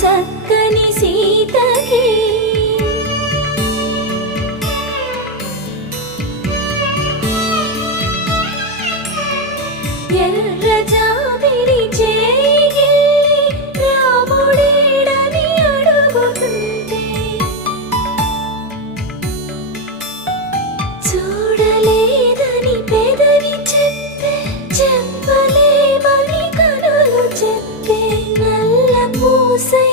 చక్కని సీతకి ఎర్ర జాబిలి చేయి రాముడేడని అడుగుతుంటే చూడలేదని పెదవి చెప్పే చెప్పలేమని కనులు చెప్పే నల్ల పూసై